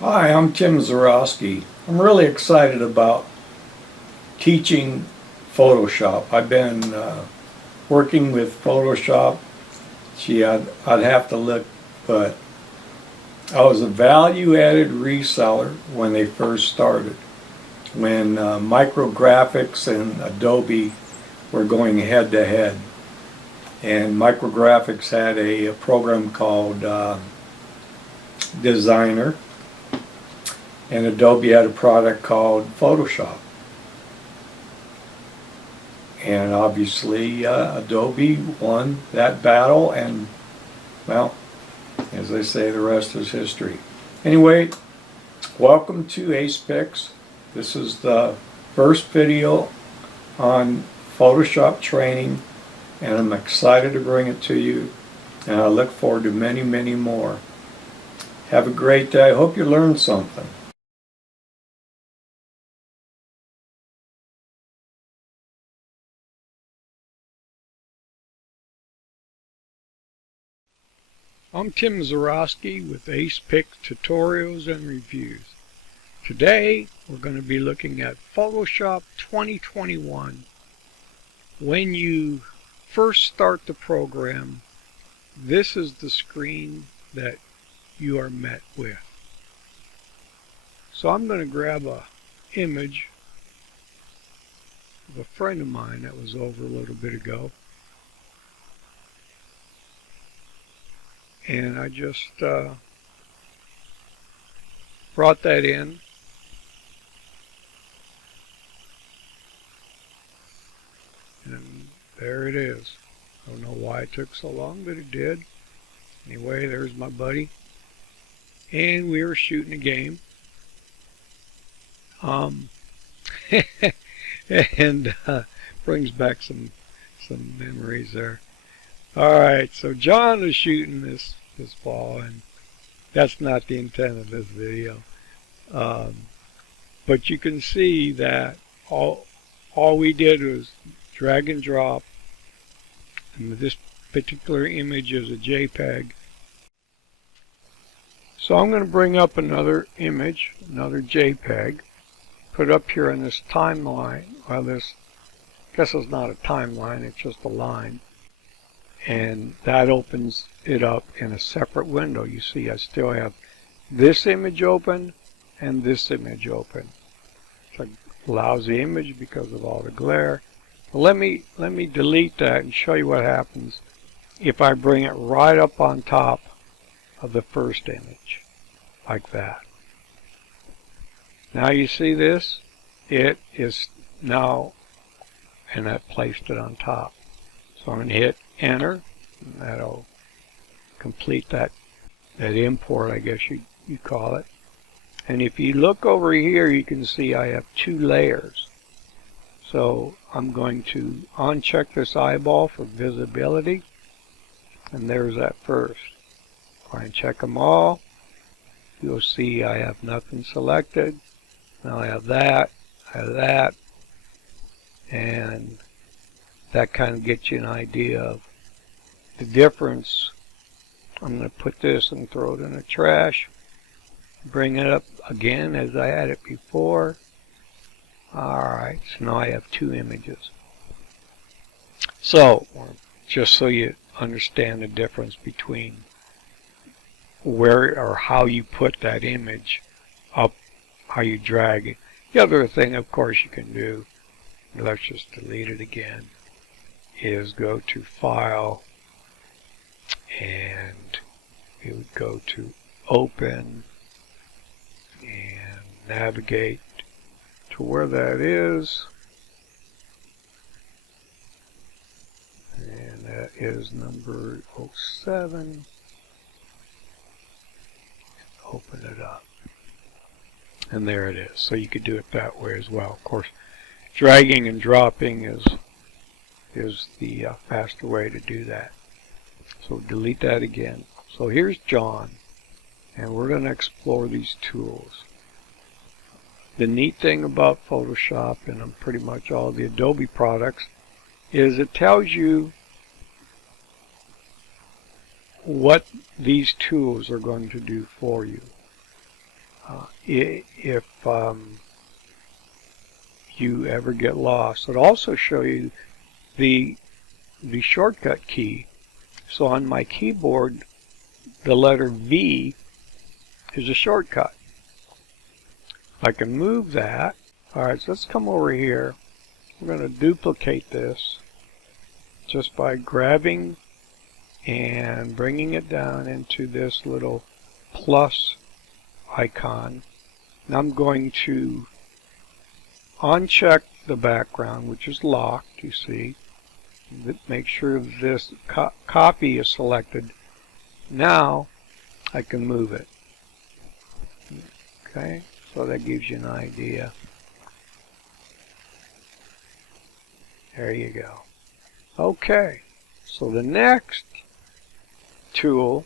Hi, I'm Tim Zarowski. I'm really excited about teaching Photoshop. I've been working with Photoshop. I'd have to look, but I was a value-added reseller when they first started, when micrographics and Adobe were going head-to-head. And micrographics had a program called Designer, and Adobe had a product called Photoshop. And obviously Adobe won that battle, and well, as they say, the rest is history. Anyway, welcome to Ace Picks. This is the first video on Photoshop training, and I'm excited to bring it to you, and I look forward to many, many more. Have a great day. I hope you learned something. I'm Tim Zarowski with Ace Picks Tutorials and Reviews. Today we're going to be looking at Photoshop 2021. When you first start the program, this is the screen that you are met with. So I'm going to grab an image of a friend of mine that was over a little bit ago. And I just brought that in. And there it is. I don't know why it took so long, but it did. Anyway, there's my buddy. And we were shooting a game. And brings back some memories there. Alright, so John is shooting this ball, and that's not the intent of this video. But you can see that all we did was drag and drop, and this particular image is a JPEG. So I'm going to bring up another image, another JPEG, put up here in this timeline. Well, this, I guess it's not a timeline, it's just a line. And that opens it up in a separate window. You see I still have this image open and this image open. It's a lousy image because of all the glare. But let me delete that and show you what happens if I bring it right up on top of the first image, like that. Now you see this? It is now, and I placed it on top. So I'm going to hit Enter, and that'll complete that import, I guess you call it. And if you look over here, you can see I have two layers. So I'm going to uncheck this eyeball for visibility, and there's that first. If I uncheck them all, you'll see I have nothing selected. Now I have that, and that kind of gets you an idea of the difference. I'm going to put this and throw it in the trash. Bring it up again as I had it before. Alright, so now I have two images. So, just so you understand the difference between where or how you put that image up, how you drag it. The other thing, of course, you can do, let's just delete it again, is go to File, and we would go to Open and navigate to where that is, and that is number 07. Open it up, and there it is. So you could do it that way as well. Of course, dragging and dropping is the faster way to do that. So delete that again. So here's John, and we're going to explore these tools. The neat thing about Photoshop and pretty much all the Adobe products is it tells you what these tools are going to do for you. if you ever get lost. It'll also show you the shortcut key. So on my keyboard, the letter V is a shortcut. I can move that. Alright, so let's come over here. We're going to duplicate this just by grabbing and bringing it down into this little plus icon. Now I'm going to uncheck the background, which is locked, you see. Make sure this copy is selected. Now I can move it. Okay, so that gives you an idea. There you go. Okay, so the next tool,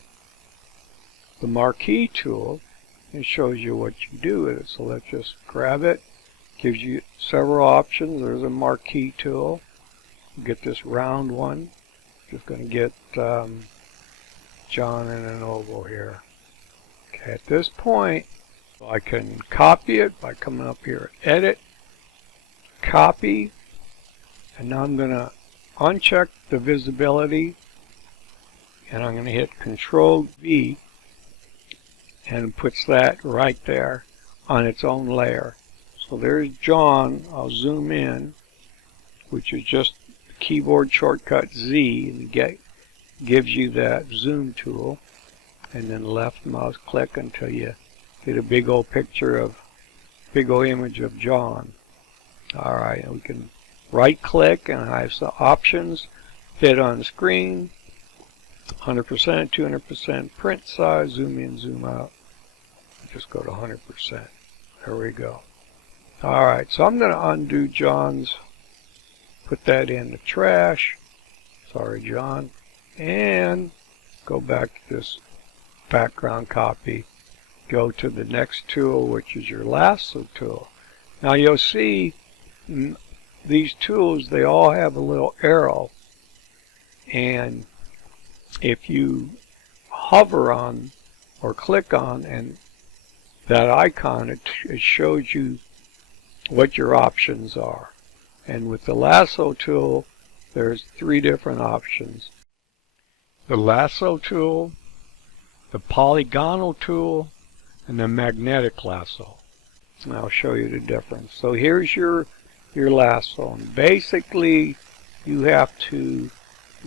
the Marquee Tool, it shows you what you do with it. So let's just grab it. Gives you several options. There's a Marquee Tool. Get this round one. Just going to get John in an oval here. Okay, at this point, I can copy it by coming up here, edit, copy, and now I'm going to uncheck the visibility, and I'm going to hit Control V, and it puts that right there on its own layer. So there's John. I'll zoom in, which is just the keyboard shortcut Z, and gives you that zoom tool, and then left mouse click until you get a big old picture of, big old image of John. Alright, we can right click and I have some options, fit on screen, 100%, 200%, print size, zoom in, zoom out. Just go to 100%. There we go. Alright, so I'm going to undo John's, put that in the trash. Sorry, John. And go back to this background copy. Go to the next tool, which is your Lasso Tool. Now you'll see these tools, they all have a little arrow. And if you hover on or click on and that icon, it shows you what your options are. And with the Lasso Tool, there's 3 different options. The Lasso Tool, the Polygonal Tool, and the Magnetic Lasso. And I'll show you the difference. So here's your lasso. And basically, you have to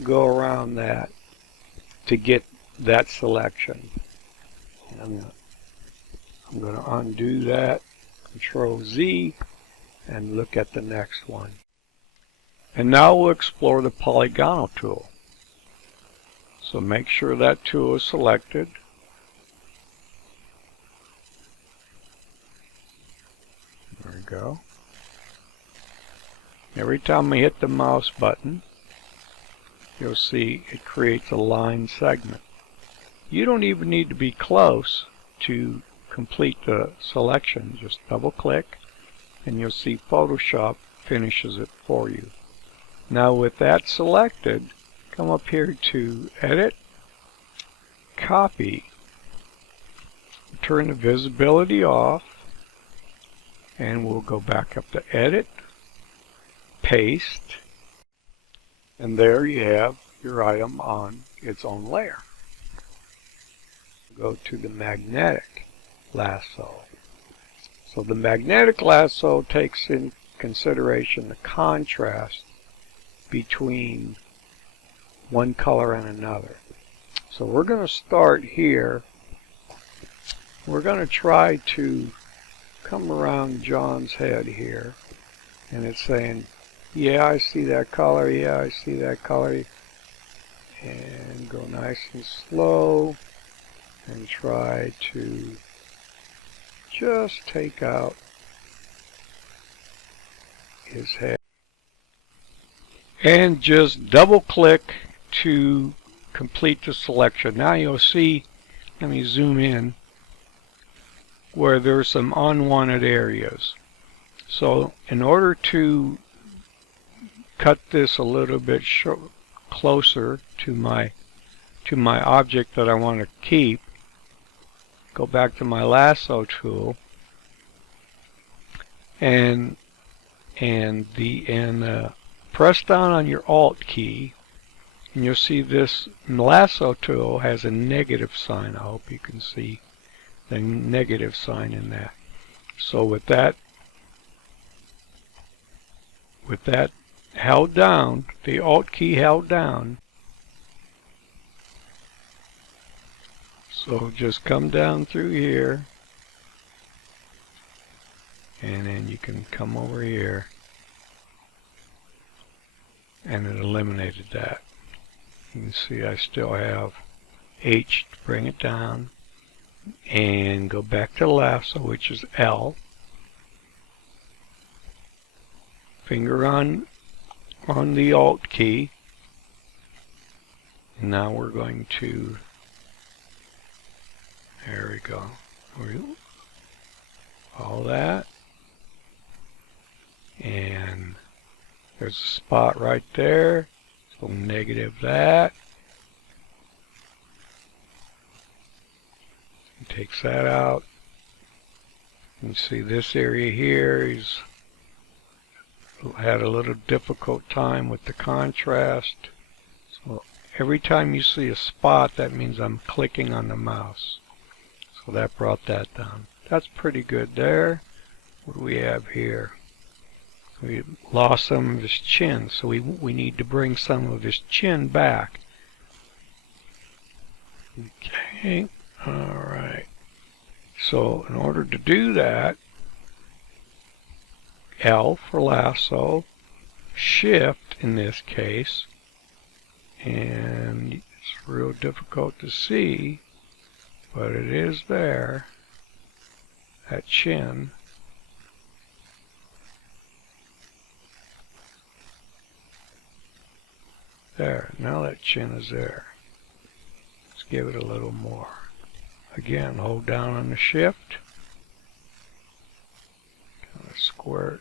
go around that to get that selection. And I'm going to undo that, Control Z, and look at the next one. And now we'll explore the Polygonal Tool. So make sure that tool is selected. There we go. Every time we hit the mouse button, you'll see it creates a line segment. You don't even need to be close to complete the selection. Just double click and you'll see Photoshop finishes it for you. Now with that selected, come up here to Edit, Copy, turn the visibility off, and we'll go back up to Edit, Paste, and there you have your item on its own layer. Go to the Magnetic Lasso. So the Magnetic Lasso takes in consideration the contrast between one color and another. So we're going to start here. We're going to try to come around John's head here, and it's saying, yeah, I see that color, yeah, I see that color, and go nice and slow and try to just take out his head. And just double click to complete the selection. Now you'll see, let me zoom in, where there's some unwanted areas. So in order to cut this a little bit closer to my object that I want to keep, go back to my lasso tool, and press down on your Alt key, and you'll see this lasso tool has a negative sign. I hope you can see the negative sign in that. So with that held down, the Alt key held down, so just come down through here, and then you can come over here, and it eliminated that. You can see I still have H to bring it down, and go back to lasso, which is L. Finger on the Alt key, and now we're going to, there we go, all that, and there's a spot right there, so negative that, and takes that out. You can see this area here is had a little difficult time with the contrast. So every time you see a spot, that means I'm clicking on the mouse. So that brought that down. That's pretty good there. What do we have here? We lost some of his chin, so we need to bring some of his chin back. Okay, alright. So in order to do that, L for lasso, shift in this case, and it's real difficult to see, but it is there, that chin. There, now that chin is there. Let's give it a little more. Again, hold down on the shift, kind of square,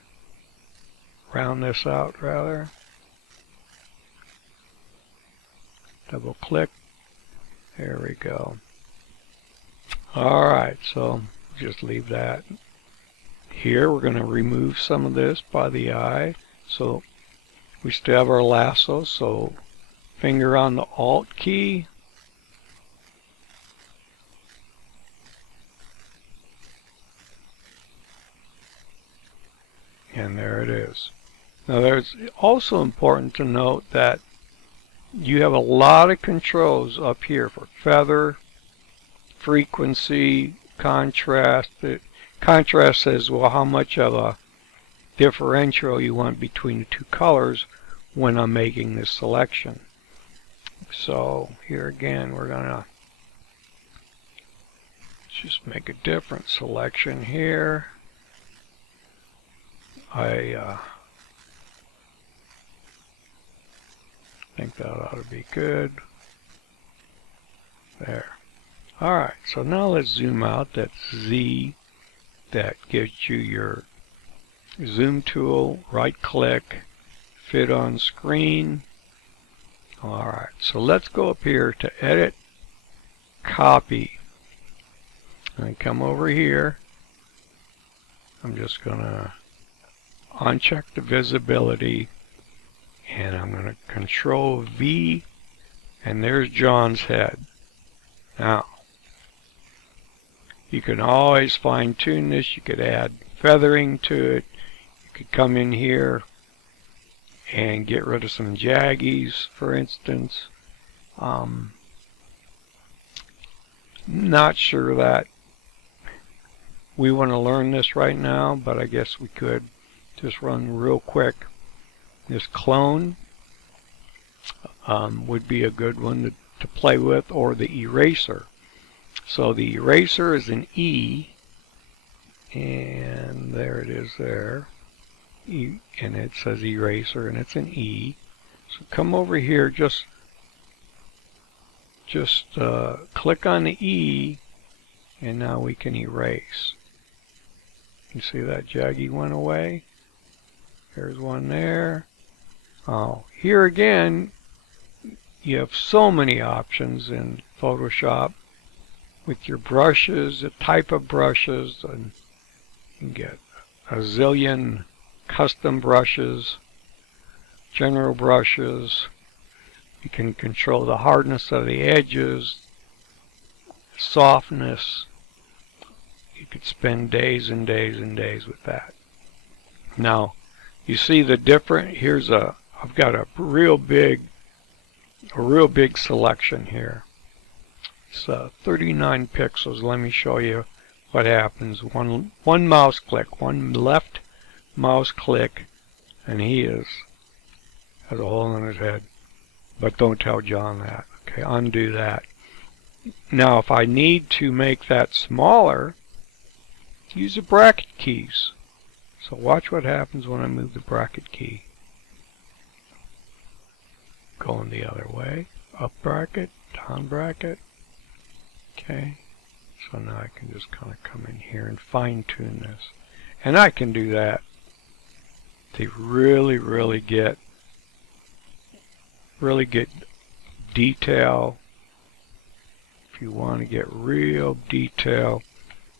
round this out rather. Double click. There we go. Alright, so just leave that. Here we're going to remove some of this by the eye. So we still have our lasso, so finger on the Alt key. And there it is. Now it's also important to note that you have a lot of controls up here for feather, frequency, contrast. Contrast says, well, how much of a differential you want between the two colors when I'm making this selection. So here again, we're going to just make a different selection here. I think that ought to be good. There. Alright, so now let's zoom out. That's Z. That gives you your zoom tool, right click, fit on screen. Alright, so let's go up here to edit, copy, and come over here. I'm just going to uncheck the visibility, and I'm going to Control V, and there's John's head. Now, you can always fine tune this. You could add feathering to it. You could come in here and get rid of some jaggies, for instance. Not sure that we want to learn this right now, but I guess we could just run real quick. This clone would be a good one to play with, or the eraser. So the eraser is an E, and there it is there. E, and it says eraser, and it's an E. So come over here, just click on the E, and now we can erase. You see that jaggy went away? There's one there. Oh, here again, you have so many options in Photoshop. with your brushes, the type of brushes, and you can get a zillion custom brushes, general brushes. You can control the hardness of the edges, softness. You could spend days and days and days with that. Now, you see the different, I've got a real big selection here. It's 39 pixels. Let me show you what happens. One mouse click, one left mouse click, and he has a hole in his head. But don't tell John that. Okay, undo that. Now, if I need to make that smaller, use the bracket keys. So watch what happens when I move the bracket key. Going the other way. Up bracket, down bracket. Okay. So now I can just kind of come in here and fine tune this. And I can do that to really get detail. If you want to get real detail,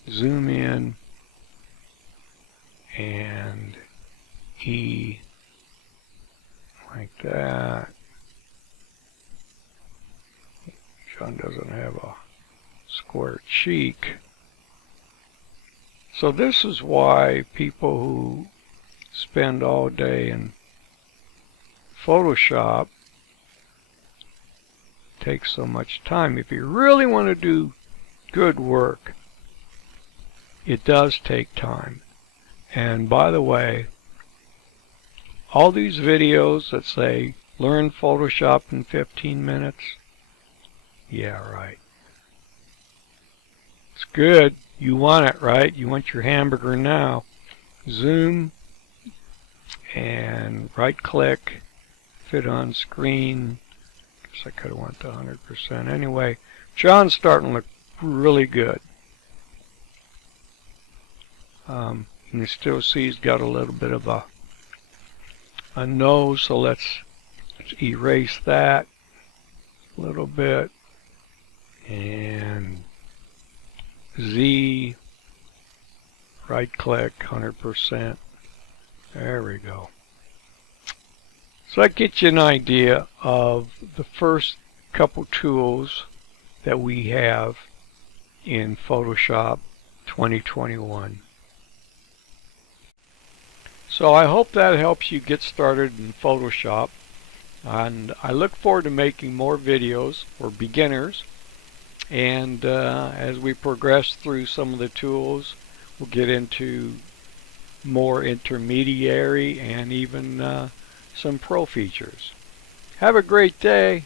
zoom in and E like that. John doesn't have a square cheek. So this is why people who spend all day in Photoshop take so much time. If you really want to do good work, it does take time. And by the way, all these videos that say learn Photoshop in 15 minutes, yeah, right. It's good. You want it, right? You want your hamburger now. Zoom and right click, fit on screen. Guess I could have went to 100%. Anyway, John's starting to look really good. And you still see he's got a little bit of a nose, so let's erase that a little bit. And Z, right click, 100%. There we go. So that gets you an idea of the first couple tools that we have in Photoshop 2021. So I hope that helps you get started in Photoshop, and I look forward to making more videos for beginners, and as we progress through some of the tools, we'll get into more intermediary and even some pro features. Have a great day.